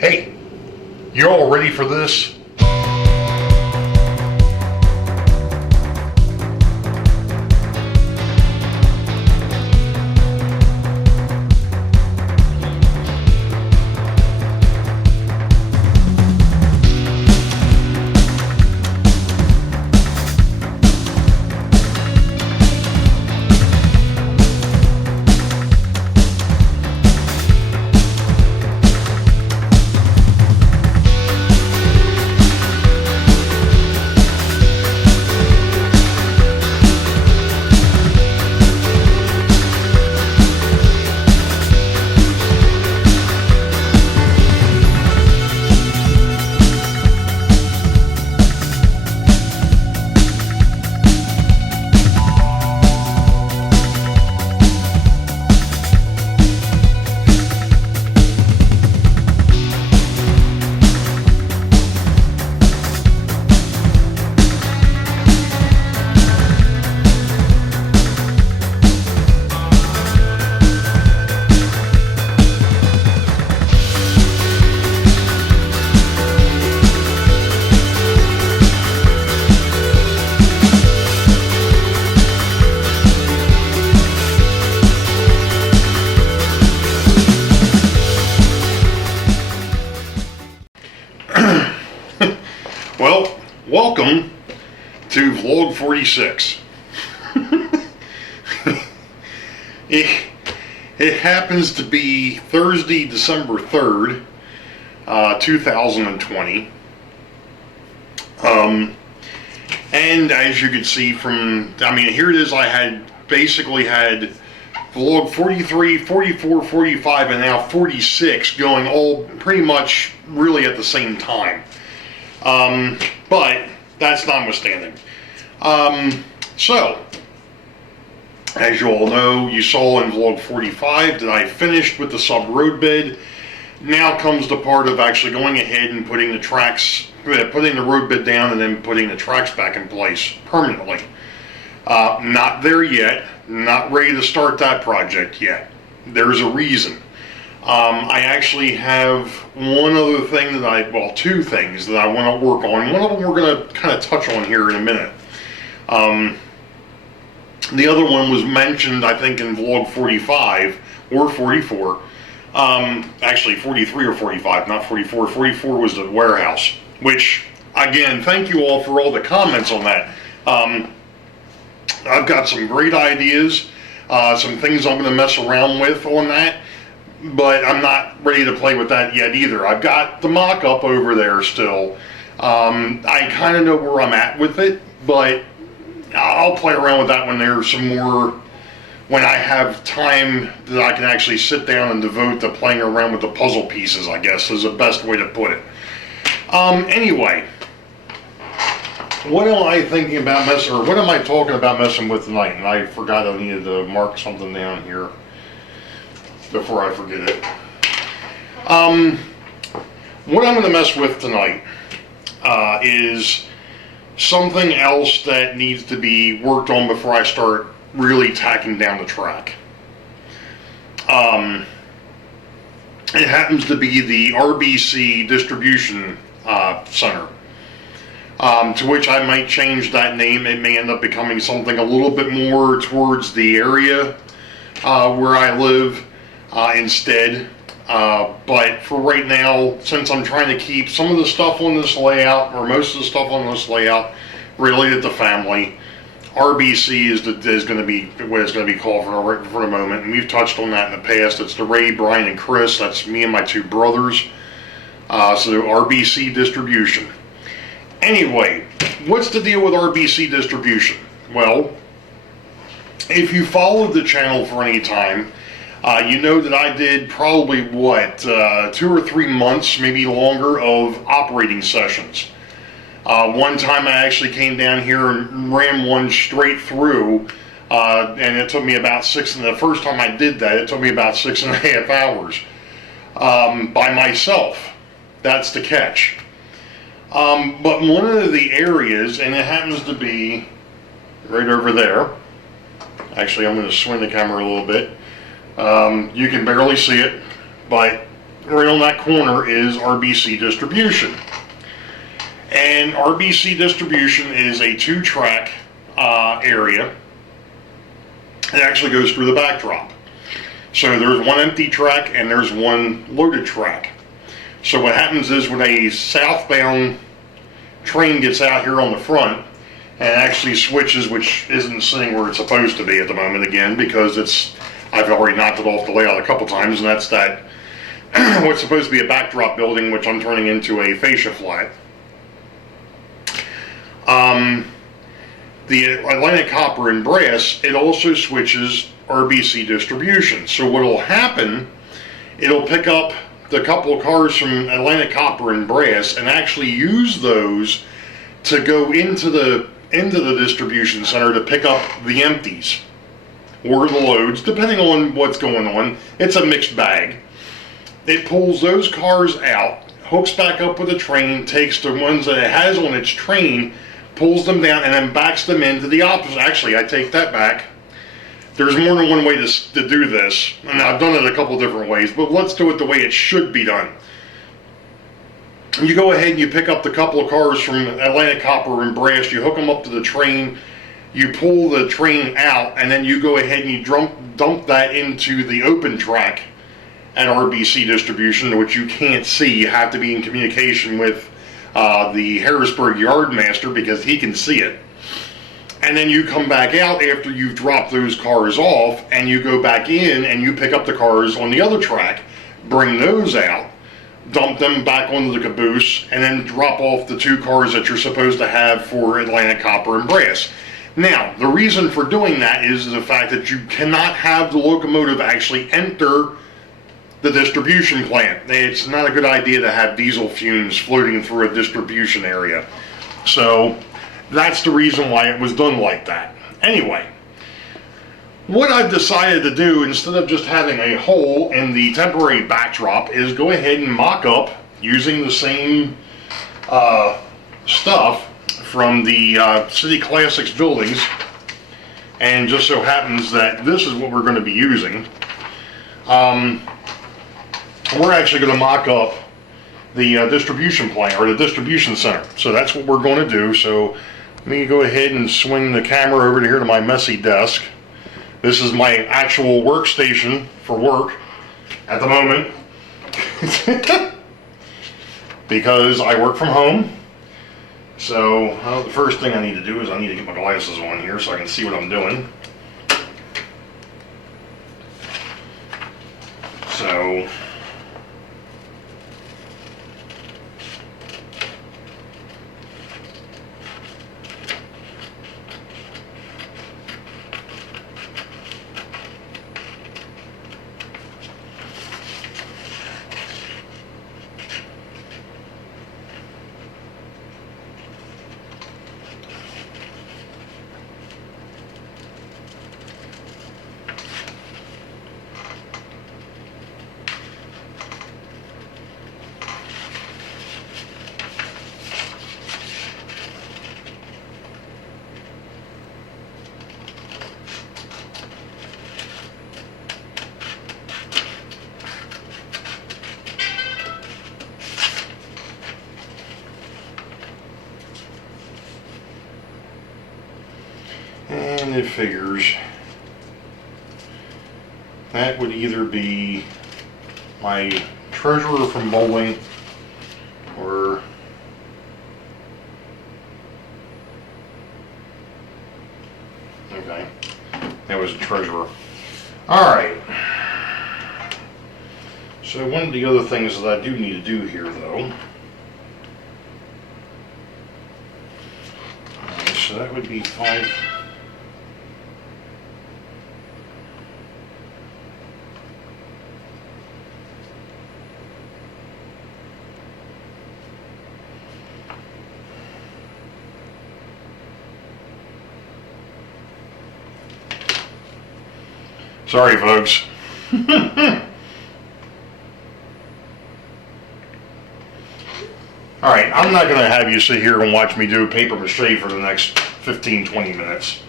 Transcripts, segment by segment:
Hey, you all ready for this? Well, welcome to Vlog 46. It happens to be Thursday, December 3rd, 2020. And as you can see from, here it is. I basically had Vlog 43, 44, 45, and now 46 going all pretty much really at the same time. But that's notwithstanding. So, as you all know, you saw in Vlog 45 that I finished with the sub-road bed. Now comes the part of actually going ahead and putting the road bed down and then putting the tracks back in place permanently. Not there yet. Not ready to start that project yet. There's a reason. I actually have one other thing two things that I want to work on. One of them we're going to kind of touch on here in a minute. The other one was mentioned, I think, in Vlog 45 or 44. Actually, 43 or 45, not 44. 44 was the warehouse, which, again, thank you all for all the comments on that. I've got some great ideas, some things I'm going to mess around with on that. But I'm not ready to play with that yet either. I've got the mock-up over there still. I kind of know where I'm at with it, but I'll play around with that when there's some more, when I have time that I can actually sit down and devote to playing around with the puzzle pieces, I guess is the best way to put it. Anyway, what am I thinking about what am I talking about messing with tonight? And I forgot I needed to mark something down here before I forget it. What I'm going to mess with tonight is something else that needs to be worked on before I start really tacking down the track. It happens to be the RBC Distribution Center, to which I might change that name. It may end up becoming something a little bit more towards the area where I live. Instead, but for right now, since I'm trying to keep some of the stuff on this layout, or most of the stuff on this layout, related to family, RBC is going to be what it's going to be called for the moment, and we've touched on that in the past. It's the Ray, Brian, and Chris. That's me and my two brothers. So RBC Distribution. Anyway, what's the deal with RBC Distribution? Well, if you followed the channel for any time, you know that I did probably, 2 or 3 months, maybe longer, of operating sessions. One time I actually came down here and ran one straight through, and it took me about the first time I did that, it took me about 6.5 hours by myself. That's the catch. But one of the areas, and it happens to be right over there. Actually, I'm going to swing the camera a little bit. You can barely see it, but right on that corner is RBC Distribution. And RBC Distribution is a 2-track area. It actually goes through the backdrop. So there's one empty track and there's one loaded track. So what happens is when a southbound train gets out here on the front and actually switches, which isn't sitting where it's supposed to be at the moment again, because I've already knocked it off the layout a couple times, and that's that what's supposed to be a backdrop building, which I'm turning into a fascia flat. The Atlantic Copper and Brass, it also switches RBC Distribution. So what will happen, it'll pick up the couple of cars from Atlantic Copper and Brass and actually use those to go into the distribution center to pick up the empties or the loads, depending on what's going on. It's a mixed bag. It pulls those cars out, hooks back up with a train, takes the ones that it has on its train, pulls them down, and then backs them into the opposite. Actually, I take that back. There's more than one way to do this, and I've done it a couple different ways, but let's do it the way it should be done. You go ahead and you pick up the couple of cars from Atlantic Copper and Brass, you hook them up to the train, you pull the train out, and then you go ahead and you dump that into the open track at RBC Distribution, which you can't see. You have to be in communication with the Harrisburg Yardmaster because he can see it. And then you come back out after you've dropped those cars off, and you go back in and you pick up the cars on the other track, bring those out, dump them back onto the caboose, and then drop off the 2 cars that you're supposed to have for Atlantic Copper and Brass. Now, the reason for doing that is the fact that you cannot have the locomotive actually enter the distribution plant. It's not a good idea to have diesel fumes floating through a distribution area. So that's the reason why it was done like that. Anyway, what I've decided to do, instead of just having a hole in the temporary backdrop, is go ahead and mock up using the same stuff from the City Classics buildings. And just so happens that this is what we're going to be using. We're actually going to mock up the distribution plant, or the distribution center. So that's what we're going to do. So let me go ahead and swing the camera over here to my messy desk. This is my actual workstation for work at the moment. Because I work from home. So the first thing I need to do is I need to get my glasses on here so I can see what I'm doing. So and it figures that would either be my treasurer from bowling or okay, that was a treasurer. Alright, so one of the other things that I do need to do here though, so that would be 5. Sorry, folks. Alright, I'm not going to have you sit here and watch me do paper mache for the next 15-20 minutes.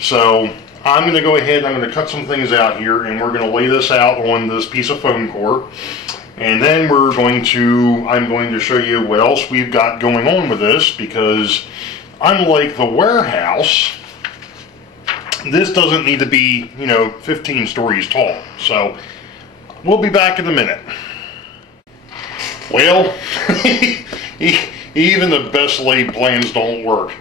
So, I'm going to go ahead and I'm going to cut some things out here, and we're going to lay this out on this piece of foam core. And then I'm going to show you what else we've got going on with this, because unlike the warehouse, this doesn't need to be, 15 stories tall. So we'll be back in a minute. Well, even the best laid plans don't work.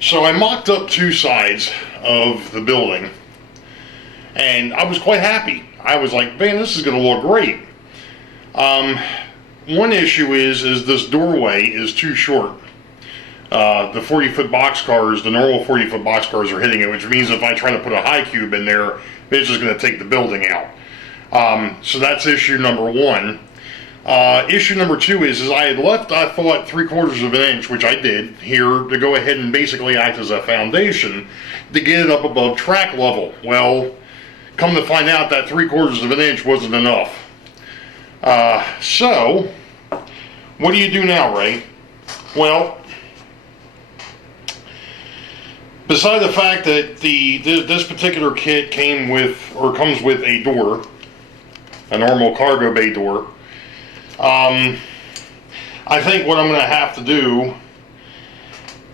So I mocked up two sides of the building, and I was quite happy. I was like, man, this is going to look great. One issue is this doorway is too short. The 40-foot boxcars, the normal 40-foot boxcars are hitting it, which means if I try to put a high cube in there, it's just going to take the building out. So that's issue number one. Issue number two is I had left, I thought, 3/4 of an inch, which I did, here to go ahead and basically act as a foundation to get it up above track level. Well, come to find out that 3/4 of an inch wasn't enough. So, what do you do now, Ray? Well, beside the fact that this particular kit comes with a door, a normal cargo bay door, I think what I'm going to have to do,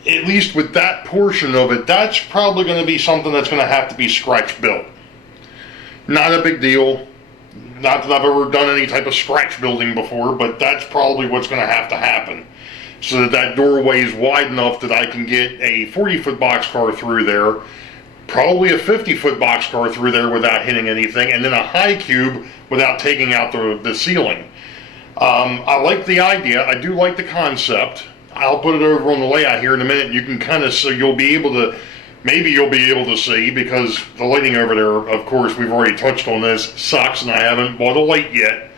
at least with that portion of it, that's probably going to be something that's going to have to be scratch built. Not a big deal. Not that I've ever done any type of scratch building before, but that's probably what's going to happen. So that doorway is wide enough that I can get a 40-foot boxcar through there, probably a 50-foot boxcar through there without hitting anything, and then a high cube without taking out the ceiling. I like the idea. I do like the concept. I'll put it over on the layout here in a minute, and you can kind of, so maybe you'll be able to see, because the lighting over there, of course, we've already touched on this, sucks, and I haven't bought a light yet.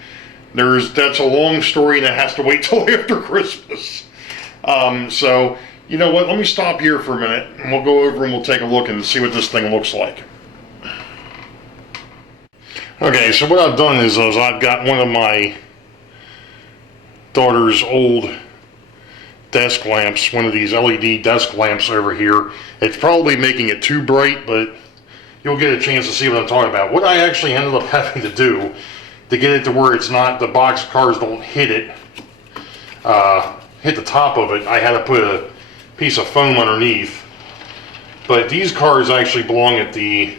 That's a long story, and it has to wait till after Christmas. So, you know what, let me stop here for a minute, and we'll go over and we'll take a look and see what this thing looks like. Okay, so what I've done is I've got one of my daughter's old desk lamps, one of these LED desk lamps over here. It's probably making it too bright, but you'll get a chance to see what I'm talking about. What I actually ended up having to do to get it to where it's not, the box cars don't hit it, hit the top of it, I had to put a piece of foam underneath. But these cars actually belong at the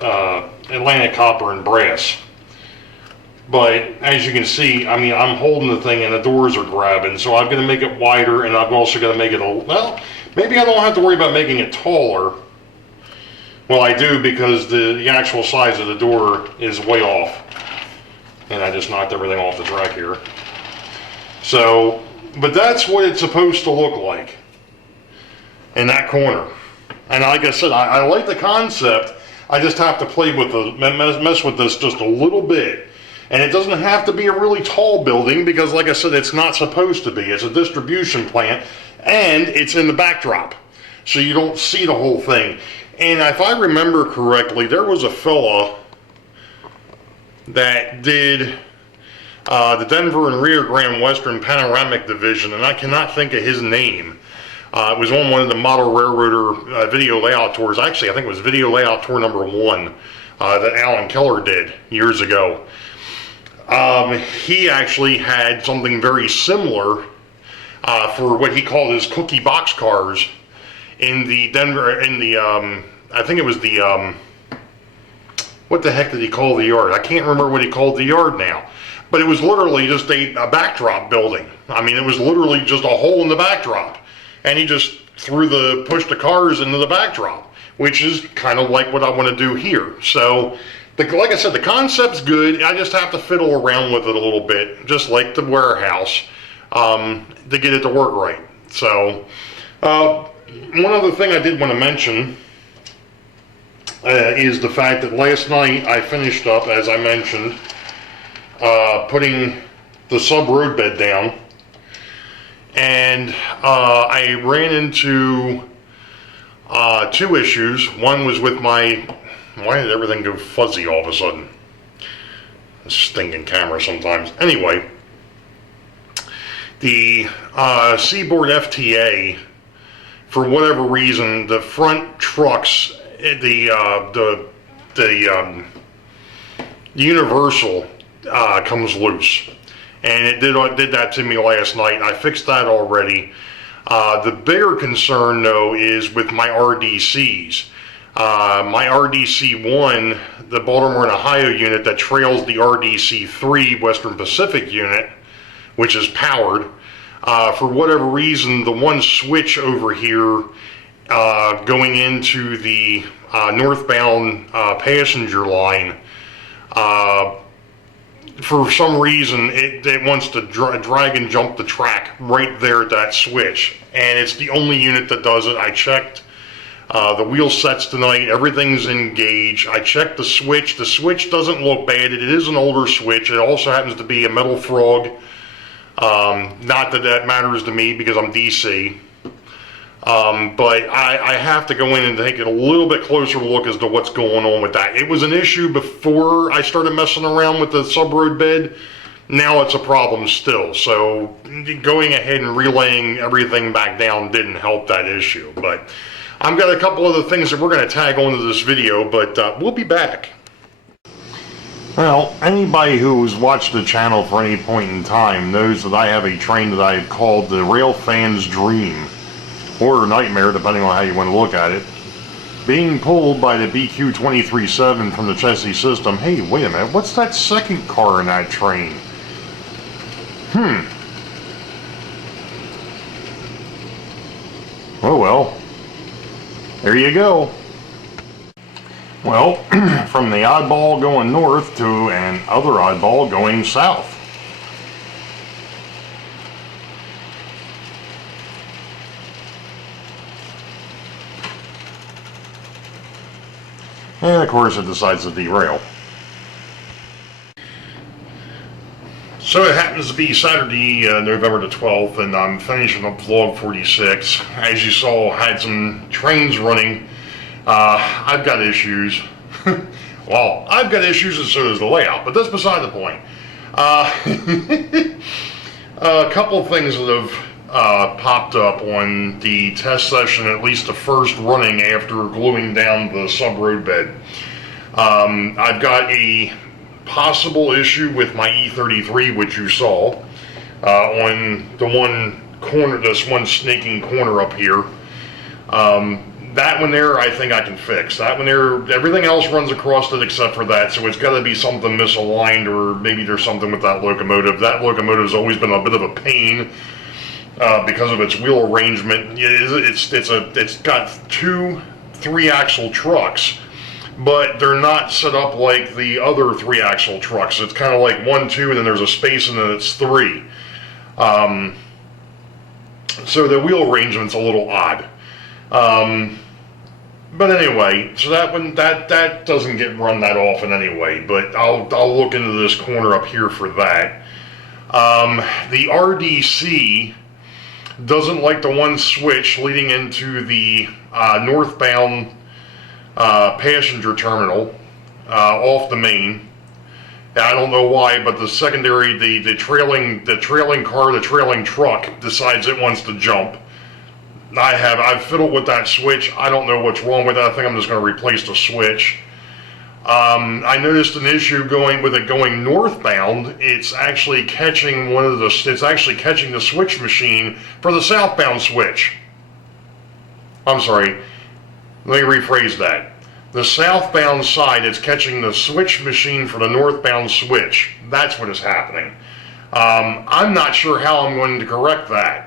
Atlantic Copper and Brass. But as you can see, I mean, I'm holding the thing and the doors are grabbing, so I'm going to make it wider, and I'm also going to make it well, maybe I don't have to worry about making it taller. Well, I do, because the actual size of the door is way off. And I just knocked everything off the track here. So, but that's what it's supposed to look like in that corner. And like I said, I like the concept. I just have to play with mess with this just a little bit. And it doesn't have to be a really tall building, because like I said, it's not supposed to be. It's a distribution plant, and it's in the backdrop, so you don't see the whole thing. And if I remember correctly, there was a fella that did the Denver and Rio Grande Western Panoramic Division, and I cannot think of his name. It was on one of the Model Railroader video layout tours. Actually, I think it was video layout tour number 1 that Alan Keller did years ago. He actually had something very similar for what he called his cookie box cars in the Denver, I think it was the, what the heck did he call the yard? I can't remember what he called the yard now. But it was literally just a backdrop building. I mean, it was literally just a hole in the backdrop. And he just pushed the cars into the backdrop, which is kind of like what I want to do here. So, like I said, the concept's good. I just have to fiddle around with it a little bit, just like the warehouse, to get it to work right. So, one other thing I did want to mention is the fact that last night I finished up, as I mentioned, putting the sub road bed down, and I ran into two issues. One was with why did everything go fuzzy all of a sudden? This stinking camera sometimes. Anyway, the Seaboard FTA, for whatever reason, the front trucks, the the universal comes loose, and it did that to me last night. I fixed that already. The bigger concern though is with my RDCs. My RDC1, the Baltimore and Ohio unit that trails the RDC3 Western Pacific unit, which is powered, for whatever reason, the one switch over here going into the northbound passenger line, for some reason it wants to drag and jump the track right there at that switch, and it's the only unit that does it. I checked the wheel sets tonight, everything's engaged. I checked the switch doesn't look bad. It is an older switch. It also happens to be a metal frog. Not that that matters to me because I'm DC. But I have to go in and take a little bit closer look as to what's going on with that. It was an issue before I started messing around with the sub-road bed. Now it's a problem still. So going ahead and relaying everything back down didn't help that issue. But I've got a couple other things that we're going to tag onto this video, but we'll be back. Well, anybody who's watched the channel for any point in time knows that I have a train that I've called the Rail Fan's Dream, or Nightmare, depending on how you want to look at it. Being pulled by the BQ-237 from the chassis system. Hey, wait a minute, what's that second car in that train? Oh well. There you go. Well, from the oddball going north to an other oddball going south. And of course it decides to derail. So it happens to be Saturday, November the 12th, and I'm finishing up vlog 46. As you saw, I had some trains running. I've got issues. Well, I've got issues and so does the layout, but that's beside the point. A couple of things that have popped up on the test session, at least the first running after gluing down the sub-road bed. I've got a possible issue with my E33, which you saw on the one corner, this one snaking corner up here. That one there, I think I can fix. That one there, everything else runs across it except for that, so it's got to be something misaligned, or maybe there's something with that locomotive. That locomotive's always been a bit of a pain because of its wheel arrangement. It's got two 3-axle trucks, but they're not set up like the other 3-axle trucks. It's kind of like 1, 2, and then there's a space, and then it's 3. So the wheel arrangement's a little odd. But anyway, so that one, that doesn't get run that often anyway, but I'll look into this corner up here for that. The RDC doesn't like the one switch leading into the northbound passenger terminal off the main. I don't know why, but the secondary, the trailing car, the trailing truck decides it wants to jump. I've fiddled with that switch. I don't know what's wrong with it. I think I'm just going to replace the switch. I noticed an issue going northbound. It's actually catching the switch machine for the southbound switch. I'm sorry. Let me rephrase that. The southbound side, it's catching the switch machine for the northbound switch. That's what is happening. I'm not sure how I'm going to correct that.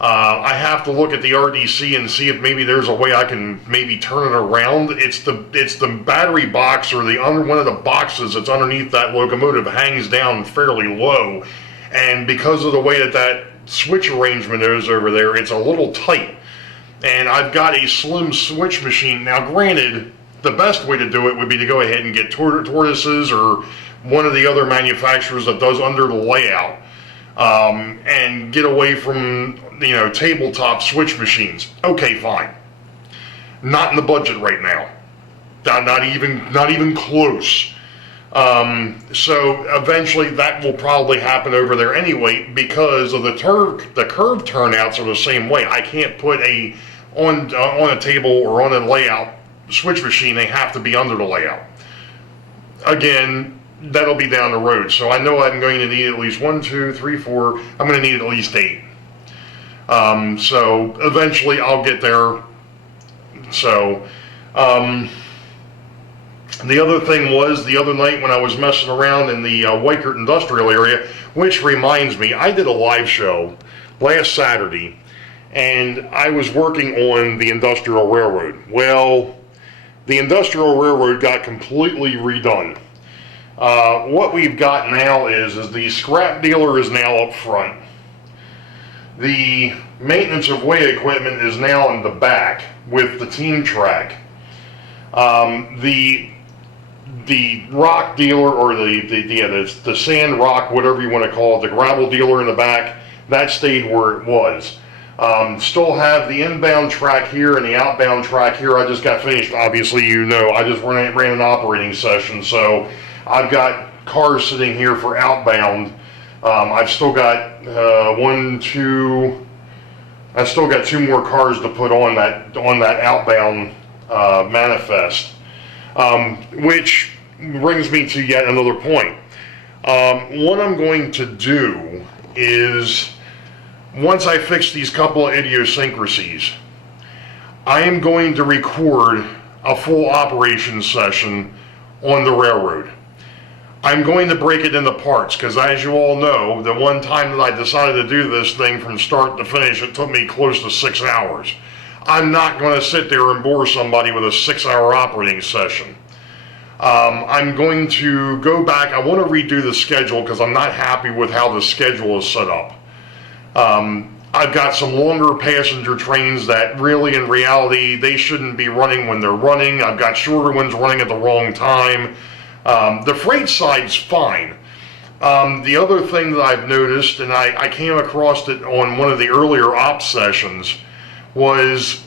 I have to look at the RDC and see if maybe there's a way I can maybe turn it around. It's the battery box, or one of the boxes that's underneath that locomotive hangs down fairly low, and because of the way that switch arrangement is over there, it's a little tight. And I've got a slim switch machine. Now granted, the best way to do it would be to go ahead and get tortoises or one of the other manufacturers that does under the layout, and get away from, tabletop switch machines. Okay, fine. Not in the budget right now. Not even close. So eventually that will probably happen over there anyway, because of the curve turnouts are the same way. I can't put on a table or on a layout switch machine. They have to be under the layout. again, that'll be down the road. So I know I'm going to need at least 1, 2, 3, 4. I'm going to need at least 8. So eventually I'll get there. So, the other thing was, the other night when I was messing around in the Wykert industrial area, which reminds me, I did a live show last Saturday, and I was working on the industrial railroad. Well, the industrial railroad got completely redone. What we've got now is the scrap dealer is now up front. The maintenance of way equipment is now in the back with the team track. The rock dealer, or the sand rock, whatever you want to call it, the gravel dealer in the back, that stayed where it was. Still have the inbound track here and the outbound track here. I just got finished, obviously, I just ran an operating session, so I've got cars sitting here for outbound. I've still got I still got 2 more cars to put on that outbound manifest, which brings me to yet another point. What I'm going to do is, once I fix these couple of idiosyncrasies, I am going to record a full operation session on the railroad. I'm going to break it into parts, because as you all know, the one time that I decided to do this thing from start to finish, it took me close to 6 hours. I'm not going to sit there and bore somebody with a 6-hour operating session. I'm going to go back. I want to redo the schedule because I'm not happy with how the schedule is set up. I've got some longer passenger trains that really, in reality, they shouldn't be running when they're running. I've got shorter ones running at the wrong time. The freight side's fine. The other thing that I've noticed, and I came across it on one of the earlier ops sessions, was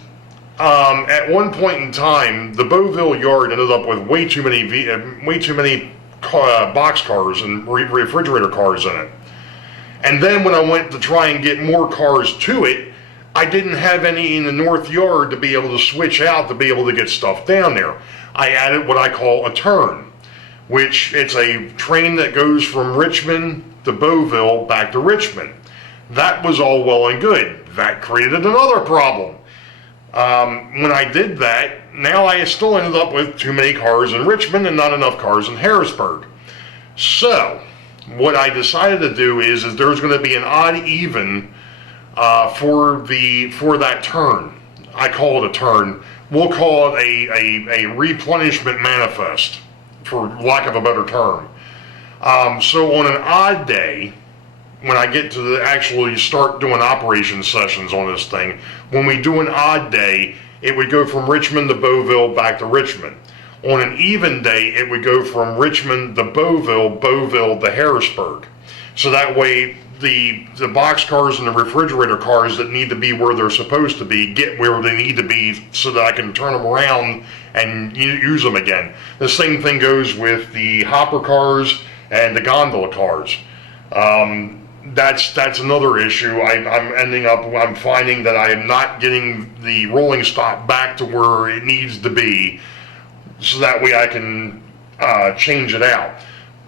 at one point in time, the Boeville yard ended up with way too many box cars and refrigerator cars in it. And then when I went to try and get more cars to it, I didn't have any in the north yard to be able to switch out to be able to get stuff down there. I added what I call a turn, which it's a train that goes from Richmond to Boeville back to Richmond. That was all well and good. That created another problem. When I did that, now I still ended up with too many cars in Richmond and not enough cars in Harrisburg. So, what I decided to do is there's going to be an odd even for that turn. I call it a turn. We'll call it a replenishment manifest, for lack of a better term. So on an odd day, when I get to actually start doing operation sessions on this thing, when we do an odd day, it would go from Richmond to Boeville back to Richmond. On an even day, it would go from Richmond to Boeville, Boeville to Harrisburg. So that way, the box cars and the refrigerator cars that need to be where they're supposed to be get where they need to be, so that I can turn them around and use them again. The same thing goes with the hopper cars and the gondola cars. That's another issue. I'm finding that I am not getting the rolling stock back to where it needs to be, so that way I can change it out.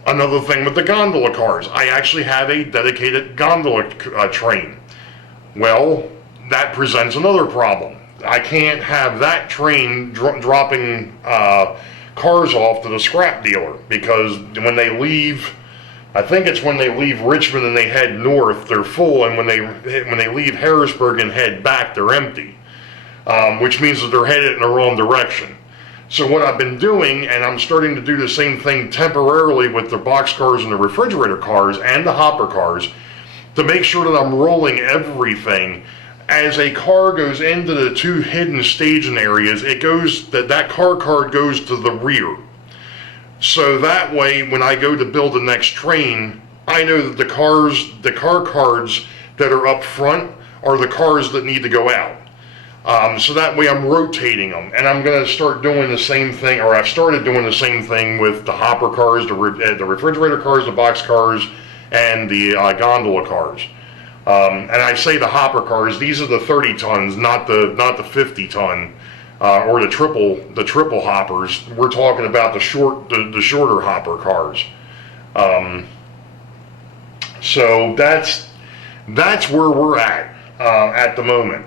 Another thing with the gondola cars, I actually have a dedicated gondola train. Well, that presents another problem. I can't have that train dropping cars off to the scrap dealer, because when they leave, I think it's when they leave Richmond and they head north, they're full, and when they leave Harrisburg and head back, they're empty, which means that they're headed in the wrong direction. So what I've been doing, and I'm starting to do the same thing temporarily with the box cars and the refrigerator cars and the hopper cars, to make sure that I'm rolling everything. As a car goes into the 2 hidden staging areas, that car card goes to the rear. So that way, when I go to build the next train, I know that the car cards that are up front are the cars that need to go out. So that way I'm rotating them, and I'm going to start doing the same thing, or I've started doing the same thing with the hopper cars, the refrigerator cars, the box cars, and the gondola cars. And I say the hopper cars, these are the 30 tons, not the 50 ton. or the triple hoppers. We're talking about the shorter hopper cars. So that's where we're at the moment.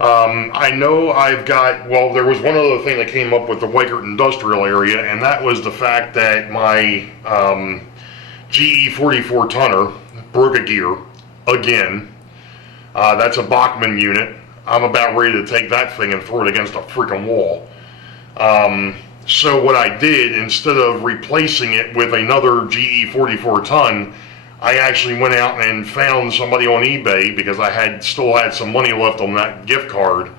I know I've got, well, there was one other thing that came up with the Weikert industrial area, and that was the fact that my GE 44 tonner broke a gear again. That's a Bachmann unit. I'm about ready to take that thing and throw it against a freaking wall. So what I did, instead of replacing it with another GE 44 ton, I actually went out and found somebody on eBay, because I still had some money left on that gift card,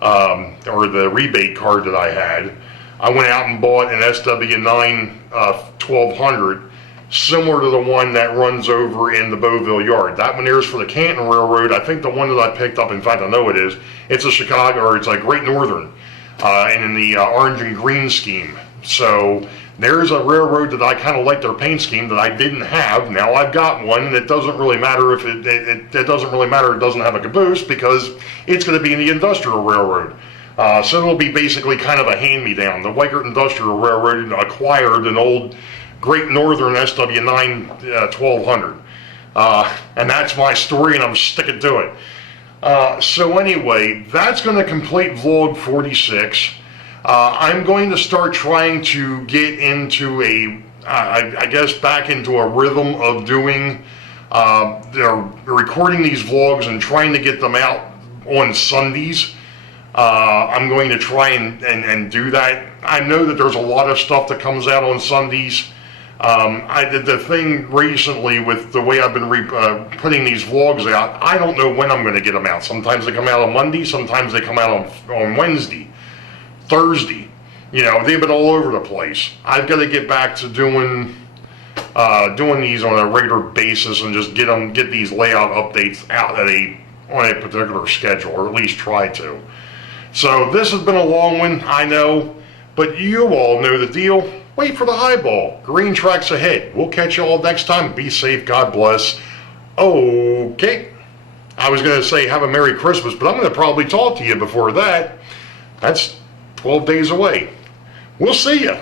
or the rebate card that I had. I went out and bought an SW9 1200, similar to the one that runs over in the Boeville yard. That one there is for the Canton Railroad. I think the one that I picked up, in fact I know it is, it's a Chicago, or it's a Great Northern, and in the orange and green scheme. So there's a railroad that I kind of like their paint scheme that I didn't have. Now I've got one, and it doesn't really matter if it doesn't really matter it doesn't have a caboose, because it's going to be in the industrial railroad. So it'll be basically kind of a hand-me-down. The Weikert Industrial Railroad acquired an old Great Northern SW9 1200. And that's my story, and I'm sticking to it. So anyway, that's going to complete vlog 46. I'm going to start trying to get into I guess back into a rhythm of doing, recording these vlogs and trying to get them out on Sundays. I'm going to try and do that. I know that there's a lot of stuff that comes out on Sundays. I did the thing recently with the way I've been putting these vlogs out. I don't know when I'm going to get them out. Sometimes they come out on Monday, sometimes they come out on Wednesday, Thursday. You know, they've been all over the place. I've got to get back to doing these on a regular basis and just get these layout updates out on a particular schedule, or at least try to. So this has been a long one, I know, but you all know the deal. Wait for the highball. Green tracks ahead. We'll catch you all next time. Be safe. God bless. Okay. I was going to say have a Merry Christmas, but I'm going to probably talk to you before that. That's 12 days away. We'll see you.